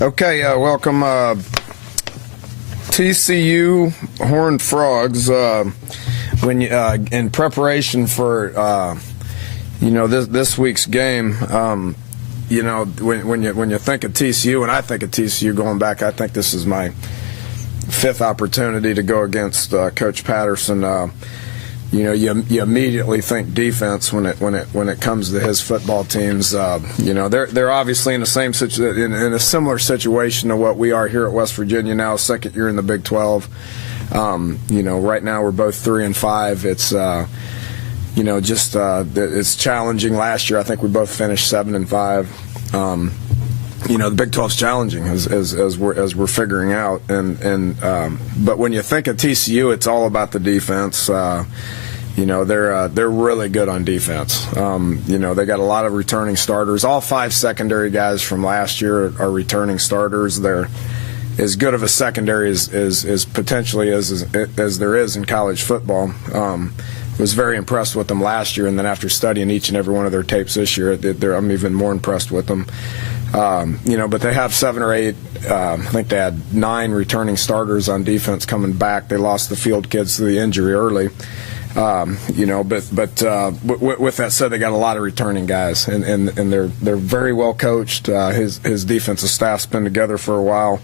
Okay, welcome TCU Horned Frogs. When you in preparation for this week's game, when you think of TCU, and I think of TCU going back, I think this is my fifth opportunity to go against Coach Patterson. You immediately think defense when it comes to his football teams. They're obviously in the same in a similar situation to what we are here at West Virginia now, second year in the Big 12. Right now we're both 3-5. It's it's challenging. Last year I think we both finished 7-5. The Big 12's challenging as we're figuring out, but when you think of TCU, it's all about the defense. They're really good on defense. They got a lot of returning starters. All 5 secondary guys from last year are returning starters. They're as good of a secondary as potentially as there is in college football. Was very impressed with them last year, and then after studying each and every one of their tapes this year, I'm even more impressed with them. But they have 7 or 8. I think they had 9 returning starters on defense coming back. They lost the field kids to the injury early. With that said, they got a lot of returning guys, and they're very well coached. His defensive staff's been together for a while.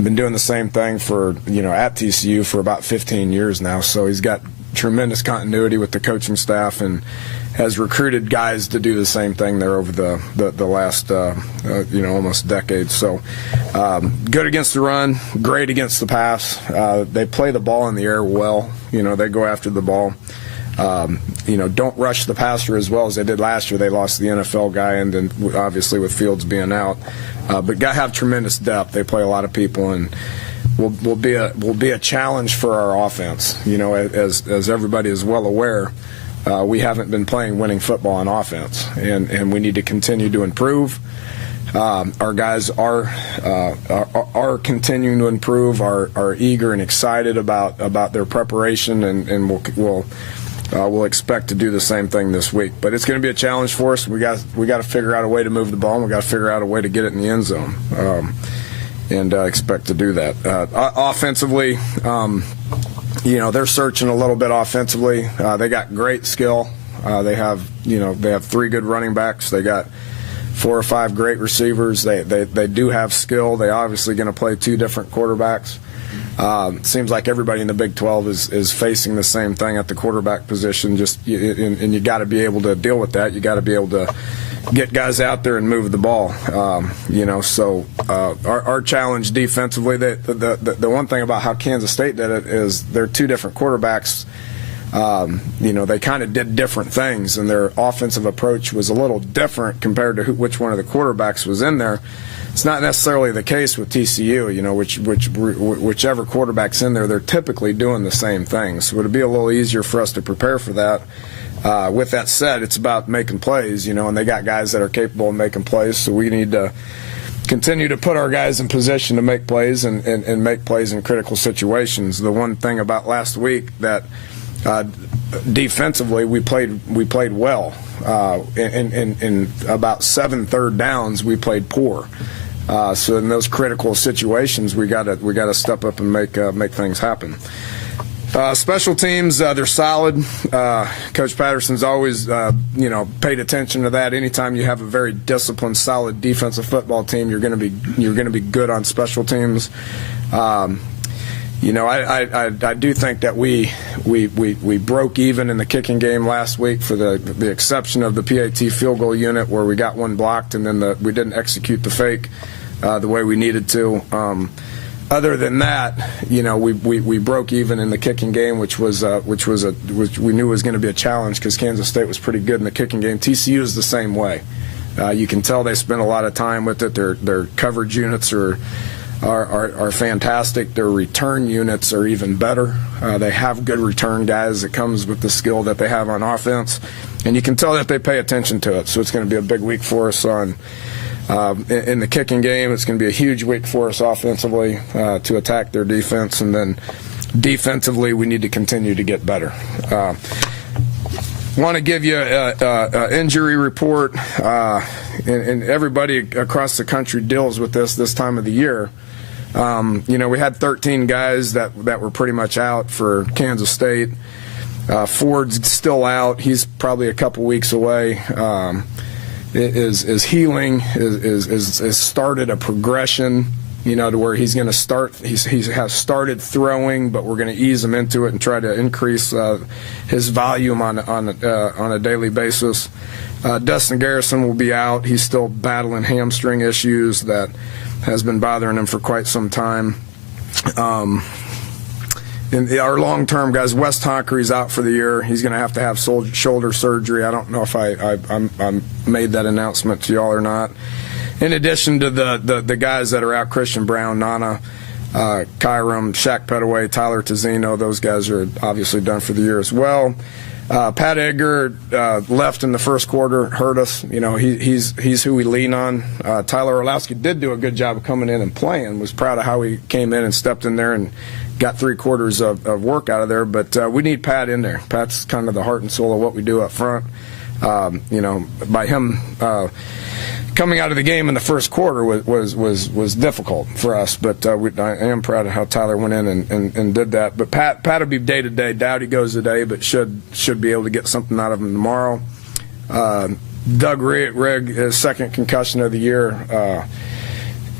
Been doing the same thing at TCU for about 15 years now. So he's got tremendous continuity with the coaching staff and has recruited guys to do the same thing there over the last almost decade. So good against the run, great against the pass. They play the ball in the air well. They go after the ball. Don't rush the passer as well as they did last year. They lost the NFL guy, and then obviously with Fields being out. But have tremendous depth. They play a lot of people, and will be a challenge for our offense. As everybody is well aware. We haven't been playing winning football on offense, and we need to continue to improve. Our guys are continuing to improve, are eager and excited about their preparation, and we'll expect to do the same thing this week. But it's going to be a challenge for us. We got to figure out a way to move the ball, and we got to figure out a way to get it in the end zone, and expect to do that. Offensively. They're searching a little bit offensively. They got great skill. They have 3 good running backs. They got 4 or 5 great receivers. They do have skill. They obviously going to play 2 different quarterbacks. Seems like everybody in the Big 12 is facing the same thing at the quarterback position. And you got to be able to deal with that. You got to be able to get guys out there and move the ball. Our challenge defensively, the one thing about how Kansas State did it is they're 2 different quarterbacks. They kind of did different things, and their offensive approach was a little different compared to which one of the quarterbacks was in there. It's not necessarily the case with TCU. Whichever quarterback's in there, they're typically doing the same thing. So it'd be a little easier for us to prepare for that. With that said, it's about making plays, and they got guys that are capable of making plays, so we need to continue to put our guys in position to make plays and make plays in critical situations. The one thing about last week that defensively we played well. In about 7 third downs, we played poor. So in those critical situations, we got to step up and make things happen. Special teams, they're solid. Coach Patterson's always, paid attention to that. Anytime you have a very disciplined, solid defensive football team, you're going to be good on special teams. I do think that we broke even in the kicking game last week, for the exception of the PAT field goal unit where we got one blocked and then we didn't execute the fake the way we needed to. Other than that, we broke even in the kicking game, which we knew was going to be a challenge because Kansas State was pretty good in the kicking game. TCU is the same way. You can tell they spent a lot of time with it. Their coverage units are fantastic. Their return units are even better. They have good return guys. It comes with the skill that they have on offense, and you can tell that they pay attention to it. So it's going to be a big week for us in the kicking game. It's going to be a huge week for us offensively to attack their defense, and then defensively we need to continue to get better. Want to give you an injury report. and everybody across the country deals with this time of the year. We had 13 guys that were pretty much out for Kansas State. Ford's still out. He's probably a couple weeks away. Is healing, is started a progression, to where he's going to start. He has started throwing, but we're going to ease him into it and try to increase his volume on a daily basis. Dustin Garrison will be out. He's still battling hamstring issues that has been bothering him for quite some time. And our long-term guys, Wes Tonkery's out for the year. He's going to have shoulder surgery. I don't know if I made that announcement to y'all or not. In addition to the guys that are out, Christian Brown, Nana, Kyram, Shaq Petaway, Tyler Tazzino, those guys are obviously done for the year as well. Pat Edgar left in the first quarter, hurt us. He's who we lean on. Tyler Orlowski did do a good job of coming in and playing. Was proud of how he came in and stepped in there and got 3/4 of work out of there. But we need Pat in there. Pat's kind of the heart and soul of what we do up front. By him coming out of the game in the first quarter was difficult for us. But I am proud of how Tyler went in and did that. But Pat will be day to day. Doubt he goes today, but should be able to get something out of him tomorrow. Doug Rigg, his second concussion of the year,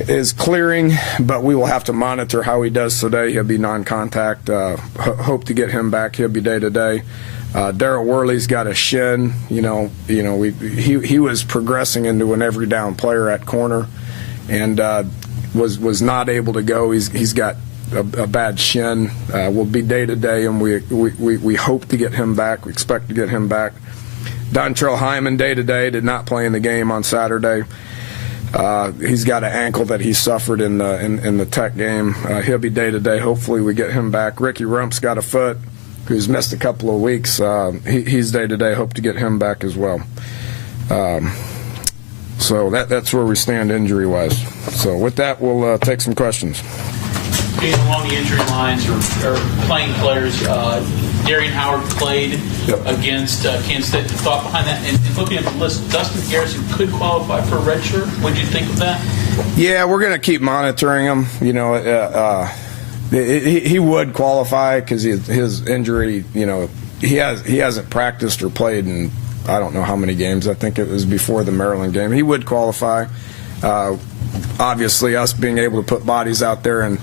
is clearing, but we will have to monitor how he does today. He'll be non-contact. Hope to get him back. He'll be day to day. Darrell Worley's got a shin. He was progressing into an every down player at corner, and was not able to go. He's got a bad shin. Will be day to day, and we hope to get him back. We expect to get him back. Dontrell Hyman day to day did not play in the game on Saturday. He's got an ankle that he suffered in the Tech game. He'll be day to day. Hopefully we get him back. Ricky Rump's got a foot, who's missed a couple of weeks. He's day to day. Hope to get him back as well. So that's where we stand injury wise. So with that, we'll take some questions. Being along the injury lines or playing players, Darian Howard played against Kansas State. The thought behind that, and looking at the list, Dustin Garrison could qualify for a red shirt. What do you think of that? Yeah, we're going to keep monitoring him. He would qualify because his injury. He hasn't practiced or played in I don't know how many games. I think it was before the Maryland game. He would qualify. Obviously, us being able to put bodies out there and.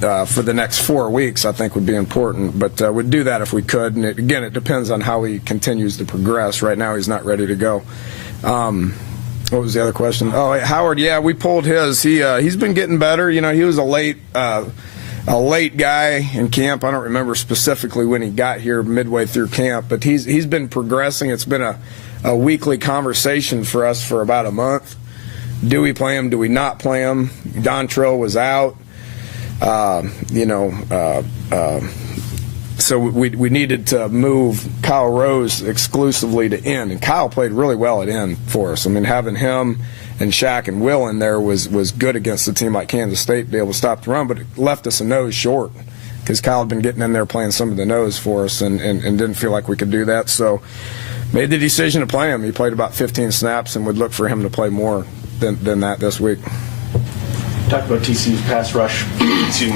For the next 4 weeks, I think would be important, but we'd do that if we could. And it depends on how he continues to progress. Right now, he's not ready to go. What was the other question? Oh, Howard. Yeah, we pulled his. He's been getting better. He was a late guy in camp. I don't remember specifically when he got here midway through camp, but he's been progressing. It's been a weekly conversation for us for about a month. Do we play him? Do we not play him? Dontrell was out. So we needed to move Kyle Rose exclusively to end, and Kyle played really well at end for us. I mean, having him and Shaq and Will in there was good against a team like Kansas State to be able to stop the run, but it left us a nose short because Kyle had been getting in there playing some of the nose for us and didn't feel like we could do that. So made the decision to play him. He played about 15 snaps and would look for him to play more than that this week. Talk about TCU's pass rush,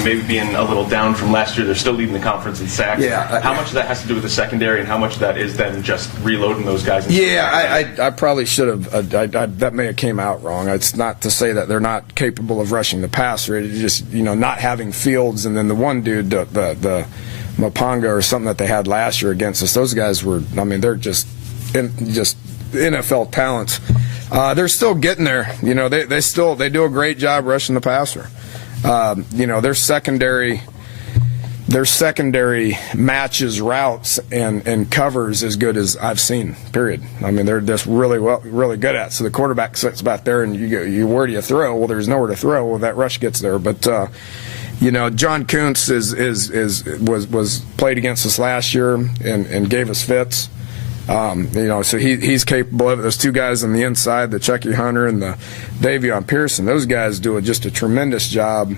maybe being a little down from last year. They're still leading the conference in sacks. Yeah, how much of that has to do with the secondary, and how much of that is then just reloading those guys? I probably should have. That may have came out wrong. It's not to say that they're not capable of rushing the passer. It's just not having Fields, and then the one dude, the Mapanga or something that they had last year against us. Those guys were. I mean, they're just NFL talents. They're still getting there. They do a great job rushing the passer. Their secondary matches routes and covers as good as I've seen. Period. I mean, they're just really good at it. So the quarterback sits back there, and you where do you throw? Well, there's nowhere to throw. Well, that rush gets there, but. John Kuntz was played against us last year and gave us fits. So he's capable of it. Those two guys on the inside, the Chucky Hunter and the Davion Pearson, those guys do just a tremendous job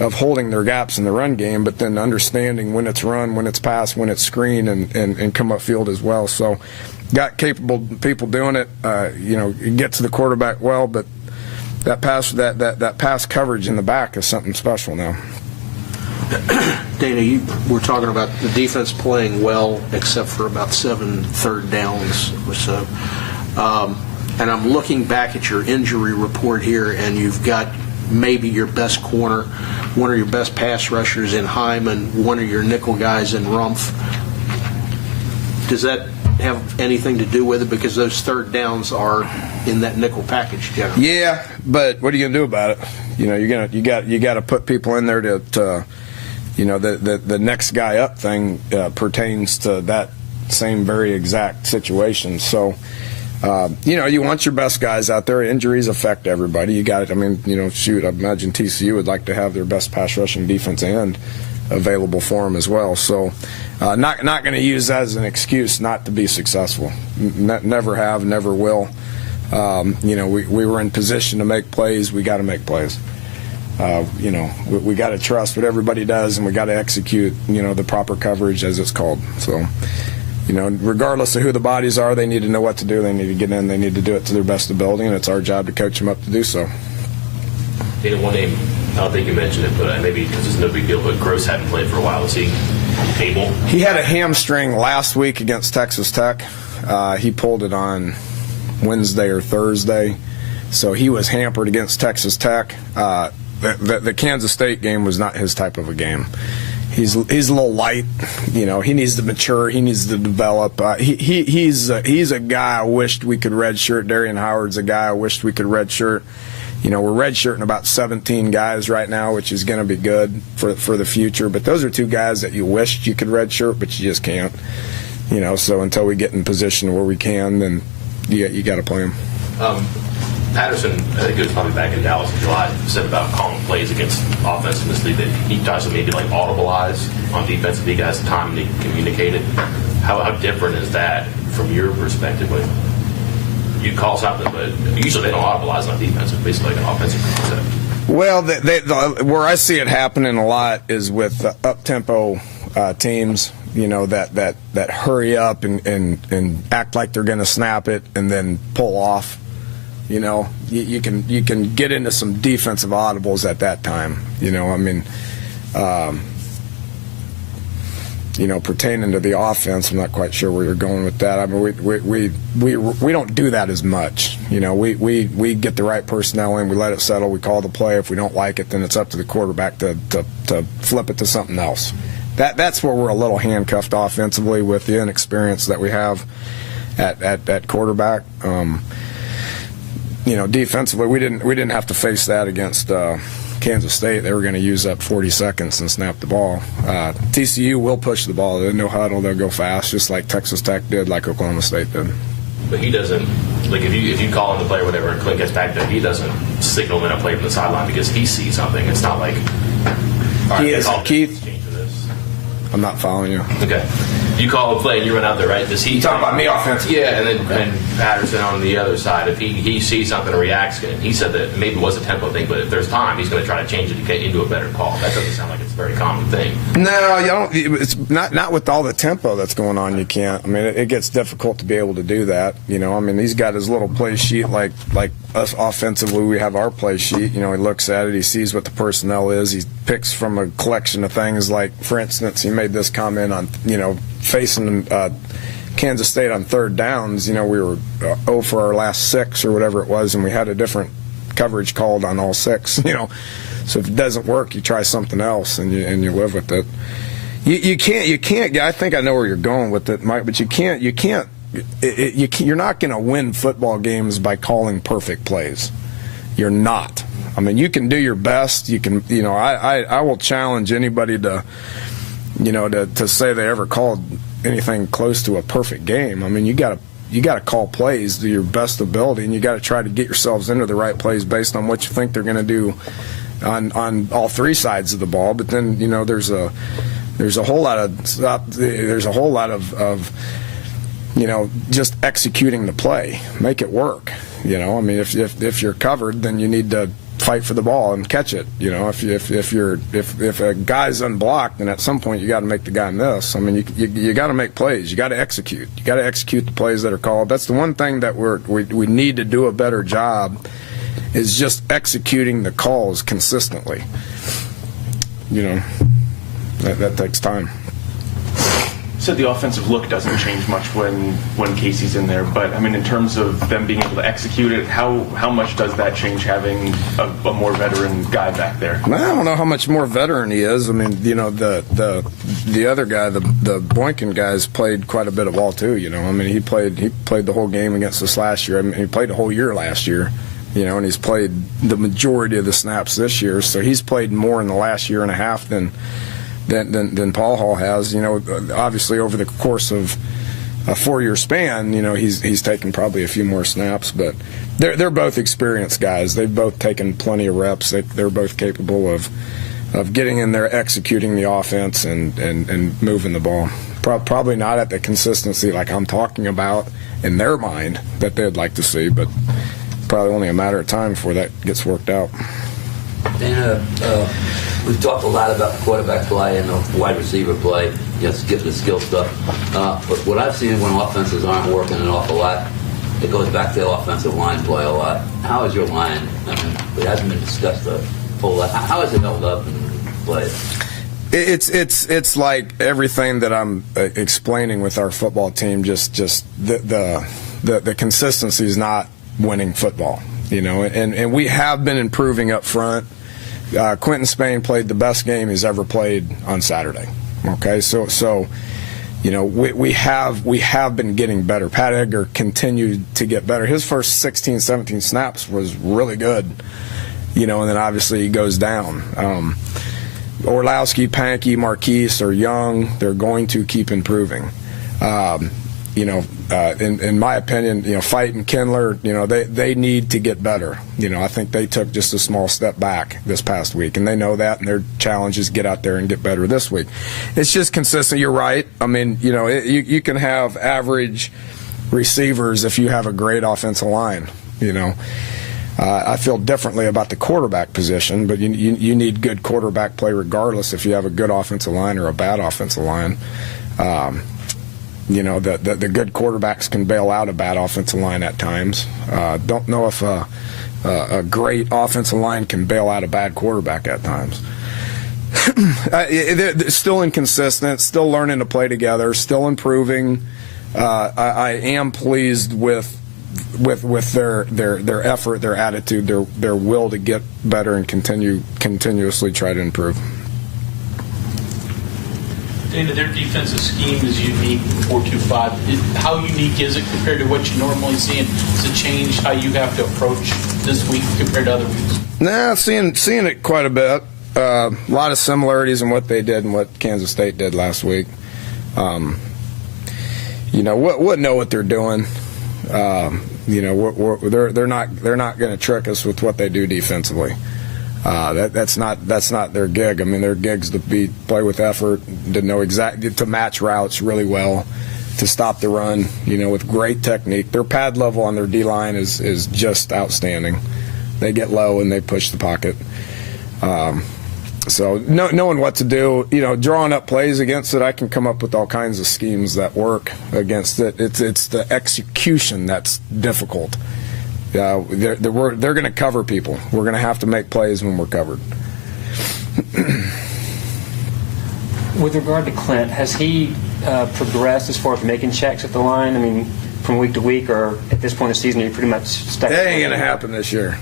holding their gaps in the run game, but then understanding when it's run, when it's pass, when it's screen, and come upfield as well. So got capable people doing it. Get to the quarterback well, but that pass coverage in the back is something special now. Dana, you were talking about the defense playing well except for about 7 third downs or so. And I'm looking back at your injury report here, and you've got maybe your best corner, one of your best pass rushers in Hyman, one of your nickel guys in Rumpf. Does that have anything to do with it? Because those third downs are in that nickel package generally. Yeah, but what are you going to do about it? You got to put people in there to the next guy up thing pertains to that same very exact situation. So. You want your best guys out there. Injuries affect everybody. You got it. I mean, I imagine TCU would like to have their best pass rushing defense end available for them as well. So, not going to use that as an excuse not to be successful. Never have, never will. We were in position to make plays. We got to make plays. We got to trust what everybody does, and we got to execute. The proper coverage as it's called. So. Regardless of who the bodies are, they need to know what to do. They need to get in. They need to do it to their best ability, and it's our job to coach them up to do so. Dana, one name, I don't think you mentioned it, but maybe because it's no big deal, but Gross hadn't played for a while. Is he able? He had a hamstring last week against Texas Tech. He pulled it on Wednesday or Thursday, so he was hampered against Texas Tech. The Kansas State game was not his type of a game. He's a little light, he needs to mature, he needs to develop. He's a guy I wished we could redshirt. Darian Howard's a guy I wished we could redshirt. We're redshirting about 17 guys right now, which is going to be good for the future. But those are two guys that you wished you could redshirt, but you just can't. So until we get in position where we can, then you got to play them. Patterson, I think it was probably back in Dallas in July, said about calling plays against offense in this league that he tries to maybe audibilize on defense if he has time to communicate it. How different is that from your perspective when you call something, but usually they don't audibilize on defense. It's basically like an offensive concept. Well, where I see it happening a lot is with up-tempo teams, that hurry up and act like they're going to snap it and then pull off. You can get into some defensive audibles at that time. Pertaining to the offense, I'm not quite sure where you're going with that. I mean, we don't do that as much. We get the right personnel in, we let it settle, we call the play. If we don't like it, then it's up to the quarterback to flip it to something else. That's where we're a little handcuffed offensively with the inexperience that we have at quarterback. Defensively, we didn't have to face that against Kansas State. They were going to use up 40 seconds and snap the ball. TCU will push the ball. They'll no huddle. They'll go fast, just like Texas Tech did, like Oklahoma State did. But he doesn't, if you call him the play or whatever and Clint gets back there, he doesn't signal in a play from the sideline because he sees something. It's not like, all right, he is Keith. This. I'm not following you. Okay. You call a play and you run out there, right? Does he? You talking about me offensively? Yeah, and then Patterson on the other side, if he sees something and reacts, and he said that maybe it was a tempo thing, but if there's time, he's going to try to change it to get into a better call. That doesn't sound like it's a very common thing. No, you don't. It's not with all the tempo that's going on. You can't. I mean, it gets difficult to be able to do that. He's got his little play sheet like us offensively. We have our play sheet. He looks at it. He sees what the personnel is. He picks from a collection of things. Like, for instance, he made this comment on facing Kansas State on third downs. We were 0 for our last 6 or whatever it was, and we had a different coverage called on all 6. So if it doesn't work, you try something else and you live with it. You can't. I think I know where you're going with it, Mike. But you can't. You're not going to win football games by calling perfect plays. You're not. I mean, you can do your best. You can. I will challenge anybody to say they ever called anything close to a perfect game. I mean, you got to call plays to your best ability, and you got to try to get yourselves into the right plays based on what you think they're going to do on all 3 sides of the ball. But then there's a whole lot of just executing the play, make it work. I mean, if you're covered, then you need to fight for the ball and catch it. You know, if a guy's unblocked, then at some point you got to make the guy miss. I mean, you got to make plays. You got to execute. You got to execute the plays that are called. That's the one thing that we need to do a better job, is just executing the calls consistently. You know, that takes time. So the offensive look doesn't change much when Casey's in there, but I mean, in terms of them being able to execute it, how much does that change having a more veteran guy back there? I don't know how much more veteran he is. I mean, you know, the other guy, the Boykin guys, played quite a bit of ball too. You know, I mean, he played the whole game against us last year. I mean, he played the whole year last year. You know, and he's played the majority of the snaps this year. So he's played more in the last year and a half than Paul Hall has. You know, obviously over the course of a 4-year span, you know, he's taken probably a few more snaps, but they're both experienced guys. They've both taken plenty of reps. They're both capable of getting in there, executing the offense, and moving the ball. Probably not at the consistency like I'm talking about in their mind that they'd like to see, but probably only a matter of time before that gets worked out. Dana, we've talked a lot about the quarterback play and the wide receiver play, getting the skill stuff. But what I've seen when offenses aren't working an awful lot, it goes back to the offensive line play a lot. How is your line? I mean, it hasn't been discussed a whole lot. How has it held up in play? It's like everything that I'm explaining with our football team. Just the consistency is not winning football, you know, and we have been improving up front. Quentin Spain played the best game he's ever played on Saturday. Okay, so you know, we have been getting better. Pat Edgar continued to get better. His first 16, 17 snaps was really good, you know, and then obviously he goes down. Orlowski, Pankey, Marquise are young. They're going to keep improving. You know, in my opinion, you know, Fight and Kindler, you know, they need to get better. You know, I think they took just a small step back this past week, and they know that, and their challenge is get out there and get better this week. It's just consistent. You're right. I mean, you know, you can have average receivers if you have a great offensive line, you know. I feel differently about the quarterback position, but you need good quarterback play regardless if you have a good offensive line or a bad offensive line. You know, the good quarterbacks can bail out a bad offensive line at times. Don't know if a great offensive line can bail out a bad quarterback at times. They're still inconsistent, still learning to play together, still improving. I am pleased with their effort, their attitude, their will to get better and continuously try to improve. Dana, their defensive scheme is unique, 4-2-5. How unique is it compared to what you normally see? And does it change how you have to approach this week compared to other weeks? Nah, seeing it quite a bit. A lot of similarities in what they did and what Kansas State did last week. You know, we'll know what they're doing. You know, they're not going to trick us with what they do defensively. That's not their gig. I mean, their gig's to play with effort, to know to match routes really well, to stop the run. You know, with great technique. Their pad level on their D line is just outstanding. They get low and they push the pocket. So knowing what to do, you know, drawing up plays against it, I can come up with all kinds of schemes that work against it. It's the execution that's difficult. They're going to cover people. We're going to have to make plays when we're covered. With regard to Clint, has he progressed as far as making checks at the line? I mean, from week to week, or at this point of the season, are you pretty much stuck? That ain't going to happen this year.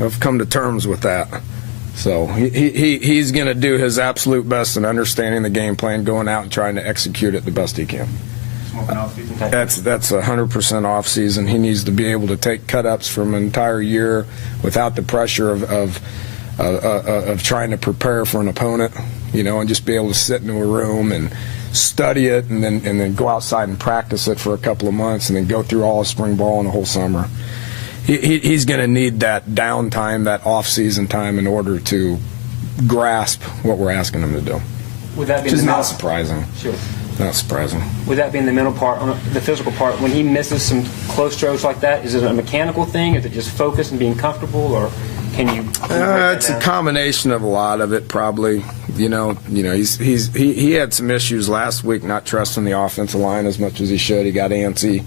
I've come to terms with that. So he's going to do his absolute best in understanding the game plan, going out and trying to execute it the best he can. That's 100% off season. He needs to be able to take cut-ups from an entire year without the pressure of trying to prepare for an opponent, you know, and just be able to sit in a room and study it and then go outside and practice it for a couple of months and then go through all of spring ball and the whole summer. He's going to need that downtime, that off-season time in order to grasp what we're asking him to do. Would that be Which is not surprising. Sure. Not surprising. Would that be in the mental part, on the physical part, when he misses some close throws like that? Is it a mechanical thing? Is it just focus and being comfortable, or Can you? It's a combination of a lot of it, probably. He had some issues last week, not trusting the offensive line as much as he should. He got antsy.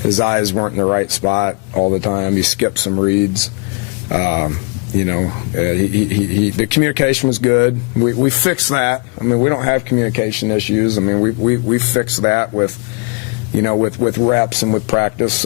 His eyes weren't in the right spot all the time. He skipped some reads. The communication was good. We fixed that. I mean, we don't have communication issues. I mean, we fixed that with reps and with practice.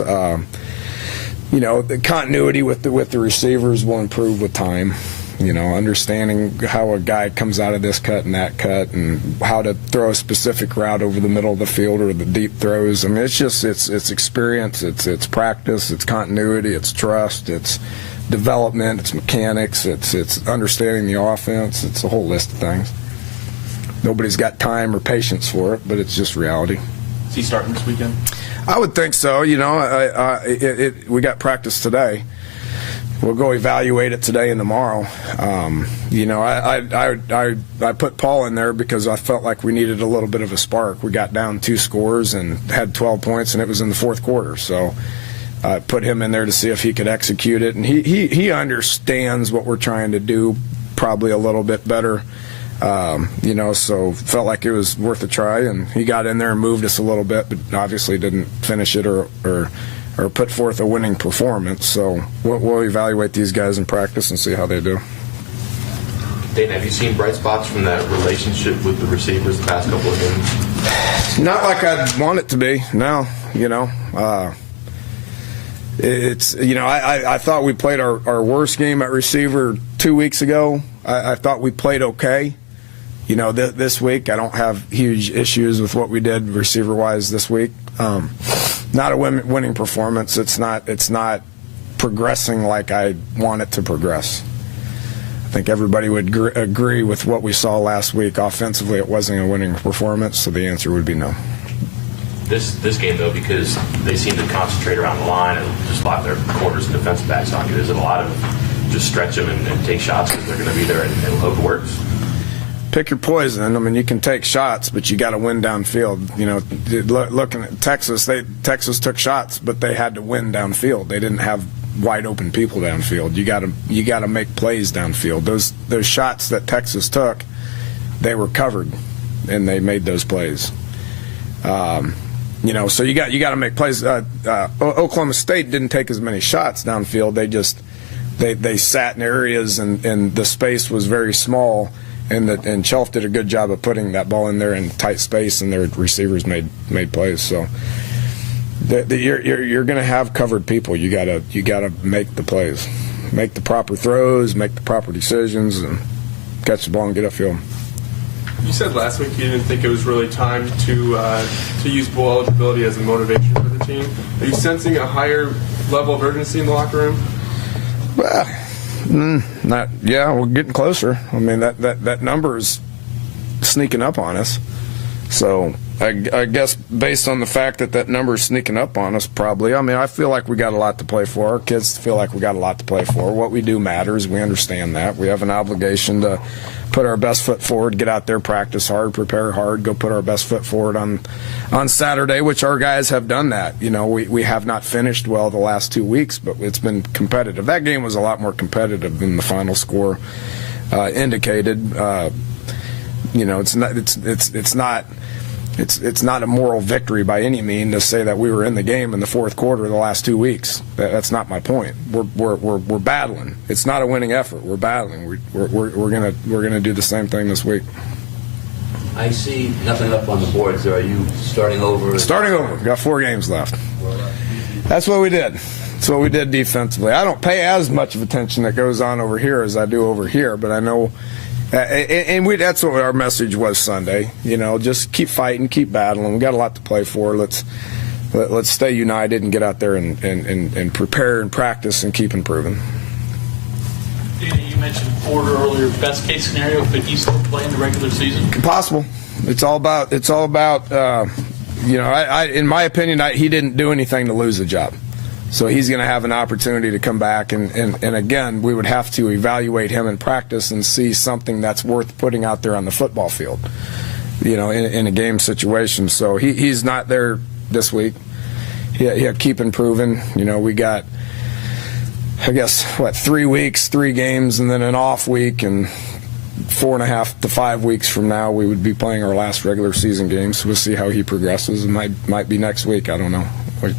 The continuity with the receivers will improve with time. Understanding how a guy comes out of this cut and that cut, and how to throw a specific route over the middle of the field or the deep throws. I mean, it's experience, it's practice, it's continuity, it's trust, it's development, it's mechanics, it's understanding the offense. It's a whole list of things. Nobody's got time or patience for it, but it's just reality. Is he starting this weekend? I would think so. We got practice today. We'll go evaluate it today and tomorrow. I put Paul in there because I felt like we needed a little bit of a spark. We got down 2 scores and had 12 points, and it was in the fourth quarter. So I put him in there to see if he could execute it. And he understands what we're trying to do probably a little bit better. So felt like it was worth a try, and he got in there and moved us a little bit, but obviously didn't finish it or put forth a winning performance. So we'll evaluate these guys in practice and see how they do. Dana, have you seen bright spots from that relationship with the receivers the past couple of games? Not like I'd want it to be. No, I thought we played our worst game at receiver 2 weeks ago. I thought we played okay. This week I don't have huge issues with what we did receiver-wise this week. Not a winning performance. It's not progressing like I want it to progress. I think everybody would agree with what we saw last week. Offensively, it wasn't a winning performance, so the answer would be no. This game, though, because they seem to concentrate around the line and just lock their corners and defensive backs on you, is it a lot of just stretch them and take shots because they're going to be there and hope it works? Pick your poison. I mean, you can take shots, but you got to win downfield. Looking at Texas, Texas took shots, but they had to win downfield. They didn't have wide open people downfield. You got to make plays downfield. Those shots that Texas took, they were covered, and they made those plays. So you got to make plays. Oklahoma State didn't take as many shots downfield. They sat in areas and the space was very small. And Chelf did a good job of putting that ball in there in tight space, and their receivers made plays. So you're going to have covered people. You gotta make the plays, make the proper throws, make the proper decisions, and catch the ball and get upfield. You said last week you didn't think it was really time to use bowl eligibility as a motivation for the team. Are you sensing a higher level of urgency in the locker room? Well, we're getting closer. I mean, that number is sneaking up on us. So I guess based on the fact that number is sneaking up on us, probably. I mean, I feel like we got a lot to play for. Our kids feel like we got a lot to play for. What we do matters. We understand that. We have an obligation to put our best foot forward, get out there, practice hard, prepare hard, go put our best foot forward on Saturday, which our guys have done that. We have not finished well the last 2 weeks, but it's been competitive. That game was a lot more competitive than the final score indicated. It's not a moral victory by any means to say that we were in the game in the fourth quarter the last 2 weeks. That's not my point. We're battling. It's not a winning effort. We're battling. We're gonna do the same thing this week. I see nothing up on the board. So are you starting over? Starting over. We've got 4 games left. That's what we did. That's what we did defensively. I don't pay as much of attention that goes on over here as I do over here, but I know. That's what our message was Sunday. Just keep fighting, keep battling. We got a lot to play for. Let's stay united and get out there and prepare and practice and keep improving. Dana, you mentioned Porter earlier. Best case scenario, could he still play in the regular season? Possible. It's all about. In my opinion, he didn't do anything to lose the job. So he's going to have an opportunity to come back, and again, we would have to evaluate him in practice and see something that's worth putting out there on the football field, in a game situation. So he's not there this week. He'll keep improving. We got I guess, 3 weeks, 3 games, and then an off week, and 4.5 to 5 weeks from now, we would be playing our last regular season game. So we'll see how he progresses. It might be next week. I don't know. I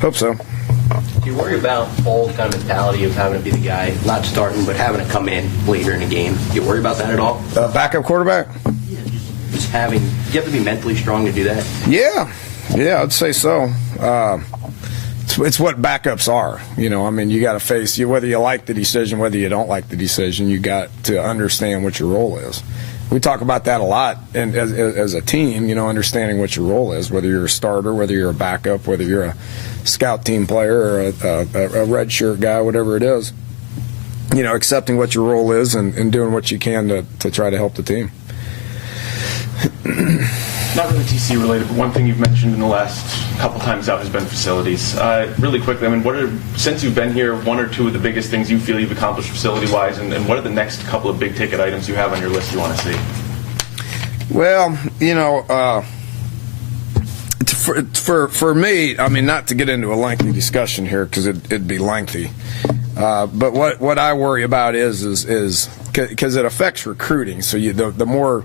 hope so. Do you worry about Paul's kind of mentality of having to be the guy, not starting, but having to come in later in the game? Do you worry about that at all? Backup quarterback? Just having, do you have to be mentally strong to do that? Yeah, I'd say so. It's what backups are. You got to face whether you like the decision, whether you don't like the decision. You got to understand what your role is. We talk about that a lot, and as a team, understanding what your role is, whether you're a starter, whether you're a backup, whether you're a scout team player or a red shirt guy, whatever it is. Accepting what your role is and doing what you can to try to help the team. Not really TC related, but one thing you've mentioned in the last couple times out has been facilities. Really quickly, since you've been here, one or two of the biggest things you feel you've accomplished facility-wise, and what are the next couple of big-ticket items you have on your list you want to see? Well, for me, not to get into a lengthy discussion here because it'd be lengthy, but what I worry about is because it affects recruiting. So the more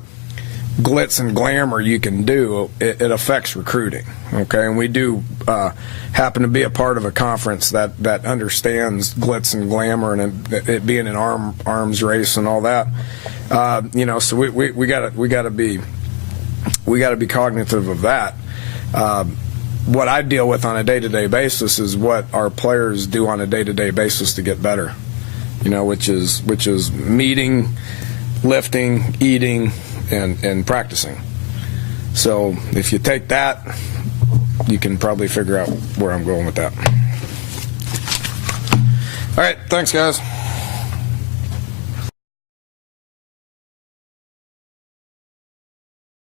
glitz and glamour you can do, it affects recruiting. Okay, and we do happen to be a part of a conference that understands glitz and glamour and it being an arms race and all that. So we got to be cognitive of that. What I deal with on a day-to-day basis is what our players do on a day-to-day basis to get better. Which is meeting, lifting, eating, and practicing. So if you take that, you can probably figure out where I'm going with that. All right, thanks, guys.